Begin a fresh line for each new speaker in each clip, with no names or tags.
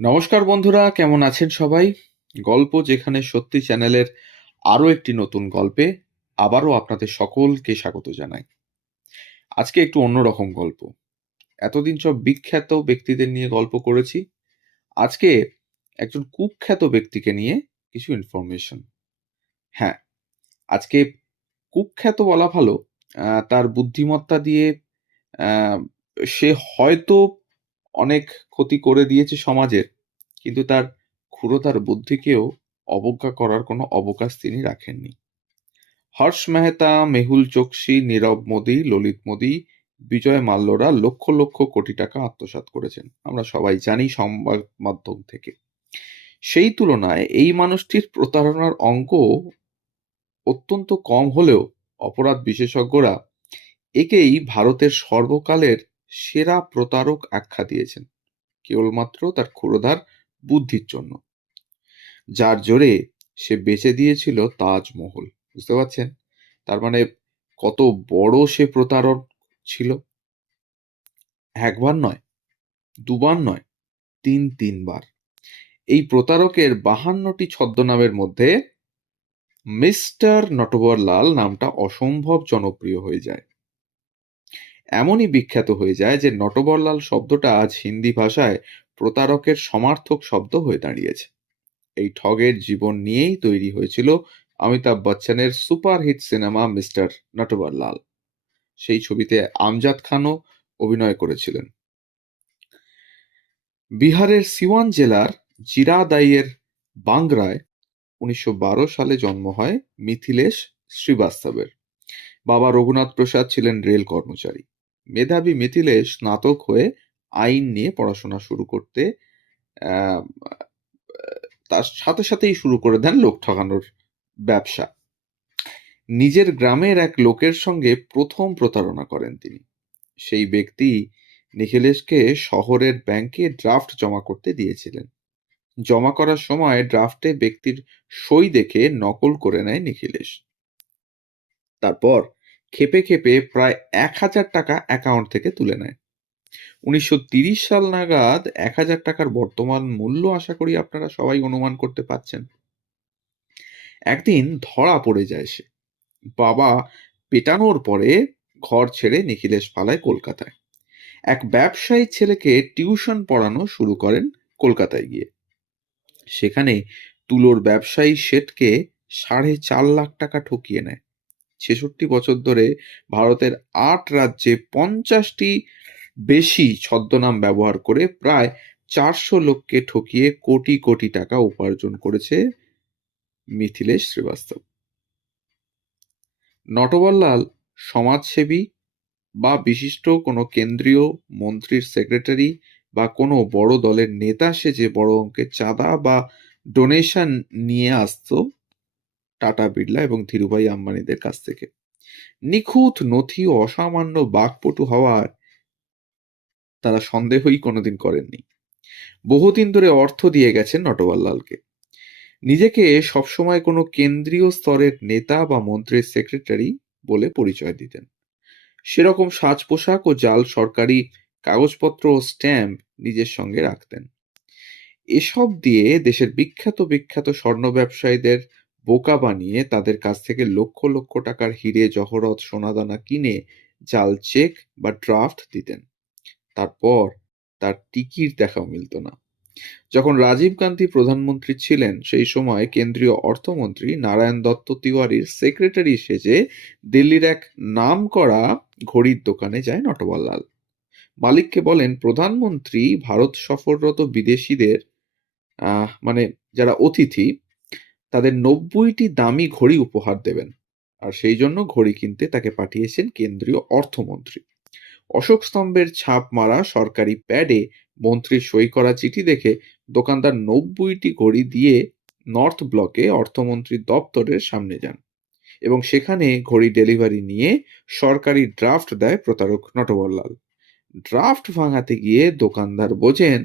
নমস্কার বন্ধুরা, কেমন আছেন সবাই? গল্প যেখানে সত্যি চ্যানেলের আরও একটি নতুন গল্পে আবারও আপনাদের সকলকে স্বাগত জানাই। আজকে একটু অন্যরকম গল্প। এতদিন সব বিখ্যাত ব্যক্তিদের নিয়ে গল্প করেছি। আজকে একজন কুখ্যাত ব্যক্তিকে নিয়ে কিছু ইনফরমেশন হ্যাঁ আজকে কুখ্যাত বলা ভালো তার বুদ্ধিমত্তা দিয়ে সে হয়তো অনেক ক্ষতি করে দিয়েছে সমাজের, কিন্তু তার ক্ষুরতার বুদ্ধিকেও অবজ্ঞা করার কোনো অবকাশ তিনি রাখেননি। হর্ষ মেহতা, মেহুল চোকসি, নীরব মোদী, ললিত মোদী, বিজয় মাল্যরা লক্ষ লক্ষ কোটি টাকা আত্মসাৎ করেছেন। আমরা সবাই জানি সংবাদ মাধ্যম থেকে। সেই তুলনায় এই মানুষটির প্রতারণার অঙ্ক অত্যন্ত কম হলেও অপরাধ বিশেষজ্ঞরা একেই ভারতের সর্বকালের সেরা প্রতারক আখ্যা দিয়েছেন। কেবলমাত্র তার ক্ষুরধার বুদ্ধির জন্য। যার জোরে সে বেচে দিয়েছিল তাজমহল, বুঝতে পারছেন? তার মানে কত বড় সে প্রতারক ছিল। একবার নয়, দুবার নয়, তিন তিনবার। এই প্রতারকের বাহান্নটি ছদ্মনামের মধ্যে মিস্টার নটবরলাল নামটা অসম্ভব জনপ্রিয় হয়ে যায়। এমনই বিখ্যাত হয়ে যায় যে নটবরলাল শব্দটা আজ হিন্দি ভাষায় প্রতারকের সমার্থক শব্দ হয়ে দাঁড়িয়েছে। এই ঠগের জীবন নিয়েই তৈরি হয়েছিল অমিতাভ বচ্চনের সুপারহিট সিনেমা মিস্টার নটবরলাল সেই ছবিতে আমজাদ খানও অভিনয় করেছিলেন। বিহারের সিওয়ান জেলার জিরাদাইয়ের বাংরায় উনিশশো বারো সালে জন্ম হয় মিথিলেশ শ্রীবাস্তবের। বাবা রঘুনাথ প্রসাদ ছিলেন রেল কর্মচারী। মেধাবী মিথিলেশ স্নাতক হয়ে আইন নিয়ে পড়াশোনা শুরু করতে তার সাথে সাথেই শুরু করে দেন লোক ঠকানোর ব্যবসা। নিজের গ্রামের এক লোকের সঙ্গে প্রথম প্রতারণা করেন তিনি। সেই ব্যক্তি নিখিলেশকে শহরের ব্যাংকে ড্রাফট জমা করতে দিয়েছিলেন। জমা করার সময় ড্রাফটে ব্যক্তির সই দেখে নকল করে নেয় নিখিলেশ। তারপর খেপে খেপে প্রায় এক হাজার টাকা অ্যাকাউন্ট থেকে তুলে নেয়। উনিশশো সাল নাগাদ এক হাজার টাকার বর্তমান মূল্য আশা করি আপনারা সবাই অনুমান করতে পারছেন। একদিন ধরা পড়ে যায় সে। বাবা পেটানোর পরে ঘর ছেড়ে নিখিলেশ পালায় কলকাতায়। এক ব্যবসায়ী ছেলেকে টিউশন পড়ানো শুরু করেন কলকাতায় গিয়ে। সেখানে তুলোর ব্যবসায়ী শেঠকে সাড়ে চার লাখ টাকা ঠকিয়ে নেয়। ছেষট্টি বছর ধরে ভারতের আট রাজ্যে পঞ্চাশটি বেশি ছদ্মনাম ব্যবহার করে প্রায় চারশো লোককে ঠকিয়ে কোটি কোটি টাকা উপার্জন করেছে মিথিলেশ শ্রীবাস্তব। নটবরলাল সমাজসেবী বা বিশিষ্ট কোনো কেন্দ্রীয় মন্ত্রীর সেক্রেটারি বা কোনো বড় দলের নেতা সেজে বড় অঙ্কের চাঁদা বা ডোনেশন নিয়ে আসতো টাটা বিড়লা এবং ধীরুভাই আম্বানিদের কাছ থেকে। নিখুঁত, নথি ও অসামান্য বাকপটু হওয়ার তারা সন্দেহই কোনোদিন করেননি। বহুদিন ধরে অর্থ দিয়ে গেছেন নটবরলালকে নিজেকে সবসময় কোনো কেন্দ্রীয় স্তরের নেতা বা মন্ত্রীর সেক্রেটারি বলে পরিচয় দিতেন। সেরকম সাজ পোশাক ও জাল সরকারি কাগজপত্র ও স্ট্যাম্প নিজের সঙ্গে রাখতেন। এসব দিয়ে দেশের বিখ্যাত বিখ্যাত স্বর্ণ ব্যবসায়ীদের বোকা বানিয়ে তাদের কাছ থেকে লক্ষ লক্ষ টাকার হিরে, জহরত, সোনাদানা কিনে জাল চেক বা ড্রাফট দিতেন। তারপর তার টিকির দেখাও মিলত না। যখন রাজীব গান্ধী প্রধানমন্ত্রী ছিলেন, সেই সময় কেন্দ্রীয় অর্থমন্ত্রী নারায়ণ দত্ত তিওয়ারির সেক্রেটারি সেজে দিল্লির এক নামকরা ঘড়ির দোকানে যায় নটবরলাল মালিককে বলেন, প্রধানমন্ত্রী ভারত সফররত বিদেশিদের মানে যারা অতিথি তাদের নব্বইটি দামি ঘড়ি উপহার দেবেন। আর সেই জন্য ঘড়ি কিনতে তাকে পাঠিয়েছেন কেন্দ্রীয় অর্থমন্ত্রী। অশোক স্তম্ভের ছাপ মারা সরকারি প্যাডে মন্ত্রীর সই করা চিঠি দেখে দোকানদার নব্বইটি ঘড়ি দিয়ে নর্থ ব্লকে অর্থমন্ত্রীর দপ্তরের সামনে যান এবং সেখানে ঘড়ি ডেলিভারি নিয়ে সরকারি ড্রাফট দেয় প্রতারক নটবরলাল ড্রাফট ভাঙাতে গিয়ে দোকানদার বোঝেন,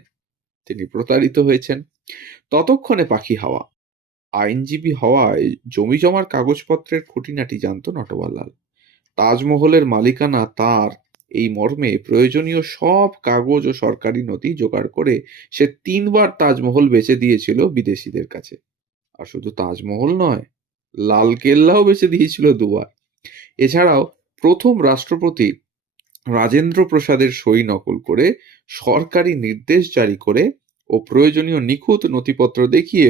তিনি প্রতারিত হয়েছেন। ততক্ষণে পাখি হাওয়া। আইনজীবী হওয়ায় জমি জমার কাগজপত্রের খুঁটিনাটি জানত নটবরলাল তাজমহলের মালিকানা তার। এই মর্মে প্রয়োজনীয় সব কাগজ ও সরকারি নথি জোগাড় করে সে তিনবার তাজমহল বেচে দিয়েছিল বিদেশিদের কাছে। আর শুধু তাজমহল নয়, লালকেল্লাও বেচে দিয়েছিল দুবার। এছাড়াও প্রথম রাষ্ট্রপতি রাজেন্দ্র প্রসাদের সই নকল করে সরকারি নির্দেশ জারি করে ও প্রয়োজনীয় নিখুঁত নথিপত্র দেখিয়ে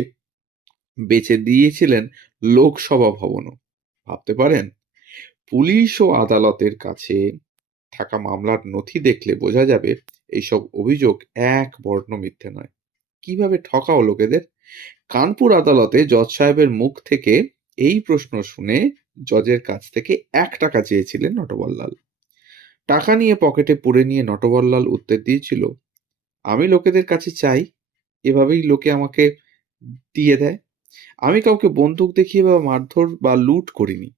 বেচে দিয়েছিলেন লোকসভা ভবনও। ভাবতে পারেন? পুলিশ ও আদালতের কাছে থাকা মামলার নথি দেখলে বোঝা যাবে এইসব অভিযোগ এক বর্ণ মিথ্যে নয়। কীভাবে ঠকাও লোকেদের? কানপুর আদালতে জজ সাহেবের মুখ থেকে এই প্রশ্ন শুনে জজের কাছ থেকে এক টাকা চেয়েছিলেন নটবরলাল টাকা নিয়ে পকেটে পুরে নিয়ে নটবরলাল উত্তর দিয়েছিল, আমি লোকেদের কাছে চাই। এভাবেই লোকে আমাকে দিয়ে দেয়। আমি কাউকে বন্দুক দেখিয়ে বা মারধর বা লুট করিনি।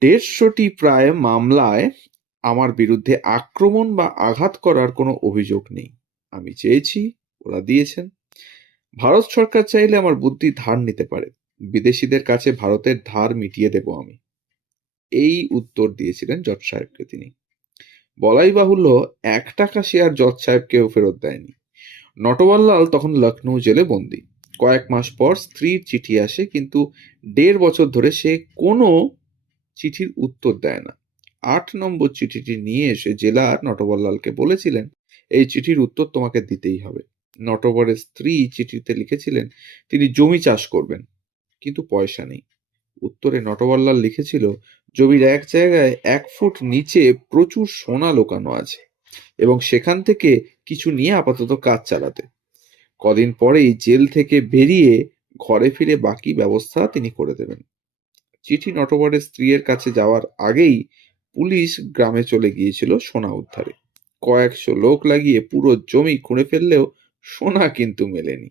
দেড়শোটি প্রায় মামলায় আমার বিরুদ্ধে আক্রমণ বা আঘাত করার কোনো অভিযোগ নেই। আমি চেয়েছি, ওরা দিয়েছেন। ভারত সরকার চাইলে আমার বুদ্ধি ধার নিতে পারে। বিদেশিদের কাছে ভারতের ধার মিটিয়ে দেব আমি। এই উত্তর দিয়েছিলেন জজ সাহেবকে তিনি। বলাই বাহুল্য, এক টাকা আর জজ সাহেবকেও ফেরত দেয়নি। নটওয়ারলাল তখন লখনৌ জেলে বন্দী। কয়েক মাস পর স্ত্রীর চিঠি আসে, কিন্তু দেড় বছর ধরে সে কোনো চিঠির উত্তর দেয় না। আট নম্বর চিঠিটি নিয়ে এসে জেলার নটবরলালকে বলেছিলেন, এই চিঠির উত্তর তোমাকে দিতেই হবে। নটবরের স্ত্রী চিঠিতে লিখেছিলেন, তিনি জমি চাষ করবেন, কিন্তু পয়সা নেই। উত্তরে নটবরলাল লিখেছিল, জমির এক জায়গায় এক ফুট নিচে প্রচুর সোনা লোকানো আছে এবং সেখান থেকে কিছু নিয়ে আপাতত কাজ চালাতে। কদিন পরেই জেল থেকে বেরিয়ে ঘরে ফিরে বাকি ব্যবস্থা তিনি করে দেবেন। চিঠি নটবরের স্ত্রীর কাছে যাওয়ার আগেই পুলিশ গ্রামে চলে গিয়েছিল সোনা উদ্ধারে। কয়েকশো লোক লাগিয়ে পুরো জমি খুঁড়ে ফেললেও সোনা কিন্তু মেলেনি।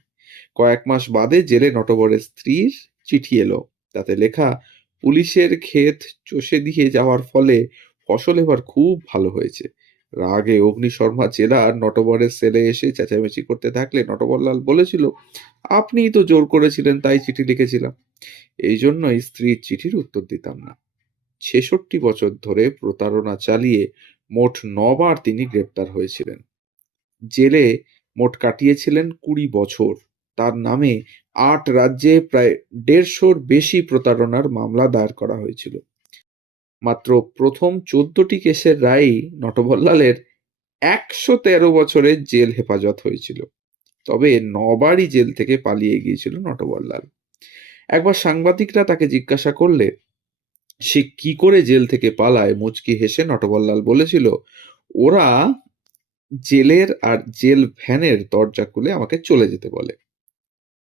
কয়েক মাস বাদে জেলে নটবরের স্ত্রীর চিঠি এলো। তাতে লেখা, পুলিশের ক্ষেত চষে দিয়ে যাওয়ার ফলে ফসল এবার খুব ভালো হয়েছে। রাগে অগ্নি অগ্নিশর্মা জেলার নটবরের সেলে এসে চেঁচামেচি করতে থাকলে নটবরলাল বলেছিল, আপনিই তো জোর করেছিলেন, তাই চিঠি লিখেছিলাম। এই জন্যই স্ত্রীর চিঠির উত্তর দিতাম না। ছেষট্টি বছর ধরে প্রতারণা চালিয়ে মোট নবার তিনি গ্রেপ্তার হয়েছিলেন। জেলে মোট কাটিয়েছিলেন কুড়ি বছর। তার নামে আট রাজ্যে প্রায় দেড়শোর বেশি প্রতারণার মামলা দায়ের করা হয়েছিল। মাত্র প্রথম চোদ্দটি কেসের রায়ই নটবরলালের একশো তেরো বছরের জেল হেফাজত হয়েছিল। তবে নবারই জেল থেকে পালিয়ে গিয়েছিল নটবরলাল একবার সাংবাদিকরা তাকে জিজ্ঞাসা করলে, সে কি করে জেল থেকে পালায়? মুচকি হেসে নটবরলাল বলেছিল, ওরা জেলের আর জেল ভ্যানের দরজা খুলে আমাকে চলে যেতে বলে।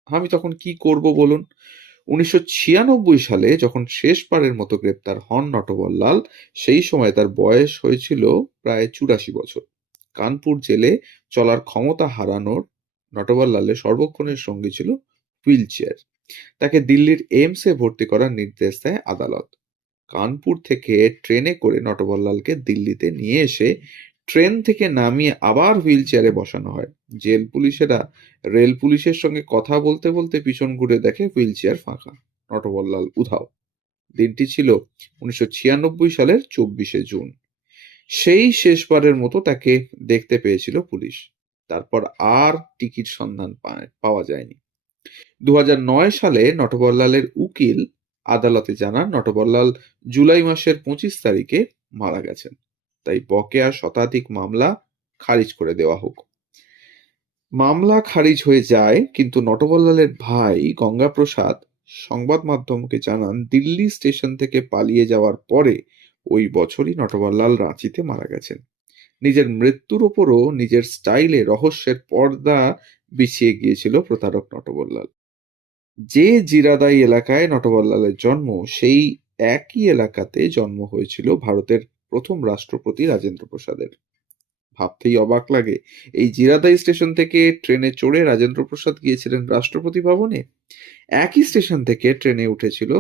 আমি তখন কি করব বলুন? উনিশশো ছিয়ানব্বই সালে যখন শেষবারের মতো গ্রেপ্তার হন নটবরলাল সেই সময় তার বয়স হয়েছিল প্রায় চুরাশি বছর। কানপুর জেলে চলার ক্ষমতা হারানোর নটবরলালের সর্বক্ষণের সঙ্গী ছিল হুইল চেয়ার তাকে দিল্লির এইমসে ভর্তি করার নির্দেশ দেয় আদালত। কানপুর থেকে ট্রেনে করে নটবরলালকে দিল্লিতে নিয়ে এসে ট্রেন থেকে নামিয়ে আবার হুইল চেয়ারে বসানো হয়। জেল পুলিশেরা রেল পুলিশের সঙ্গে কথা বলতে বলতে পিছন ঘুরে দেখে হুইল চেয়ার ফাঁকা। নটবরলাল উধাও। দিনটি ছিল উনিশশো ছিয়ানব্বই সালের চব্বিশে জুন। সেই শেষবারের মতো তাকে দেখতে পেয়েছিল পুলিশ। তারপর আর টিকিট সন্ধান পাওয়া যায়নি। দু হাজার নয় সালে নটবরলালের উকিল আদালতে জানান নটবরলাল জুলাই মাসের পঁচিশ তারিখে মারা গেছেন। তাই বকেয়া শতাধিক মামলা খারিজ করে দেওয়া হোক। মামলা খারিজ হয়ে যায়, কিন্তু নটবল্লালের ভাই গঙ্গাপ্রসাদ সংবাদ মাধ্যমকে জানান, দিল্লি স্টেশন থেকে পালিয়ে যাওয়ার পরে ওই বছরই নটবরলাল রাঁচিতে মারা গেছেন। নিজের মৃত্যুর ওপরও নিজের স্টাইলে রহস্যের পর্দা বিছিয়ে গিয়েছিল প্রতারক নটবরলাল যে জিরাদাই এলাকায় নটবরলালের জন্ম, সেই একই এলাকাতে জন্ম হয়েছিল ভারতের প্রথম রাষ্ট্রপতি রাজেন্দ্র প্রসাদের ভাবতেই অবাক লাগে। এই জিরাদাই স্টেশন থেকে ট্রেনে চড়ে রাজেন্দ্র প্রসাদ গিয়েছিলেন রাষ্ট্রপতি ভবনে। একই স্টেশন থেকে ট্রেনে উঠেছিল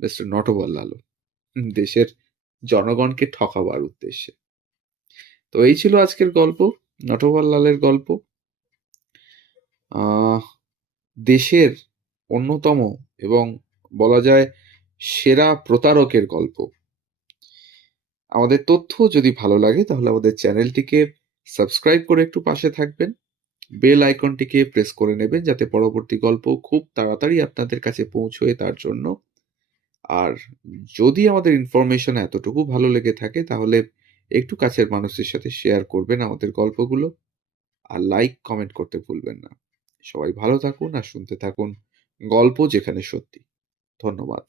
মিস্টার নটবরলালও দেশের জনগণকে ঠকাবার উদ্দেশ্যে। তো এই ছিল আজকের গল্প নটবরলালের গল্প। দেশের অন্যতম এবং বলা যায় সেরা প্রতারকের গল্প। আমাদের তথ্য যদি ভালো লাগে তাহলে আমাদের চ্যানেলটিকে সাবস্ক্রাইব করে একটু পাশে থাকবেন। বেল আইকনটিকে প্রেস করে নেবেন যাতে পরবর্তী গল্প খুব তাড়াতাড়ি আপনাদের কাছে পৌঁছয় তার জন্য। আর যদি আমাদের ইনফরমেশন এতটুকু ভালো লেগে থাকে তাহলে একটু কাছের মানুষের সাথে শেয়ার করবেন আমাদের গল্পগুলো। আর লাইক কমেন্ট করতে ভুলবেন না। সবাই ভালো থাকুন আর শুনতে থাকুন গল্প যেখানে সত্যি। ধন্যবাদ।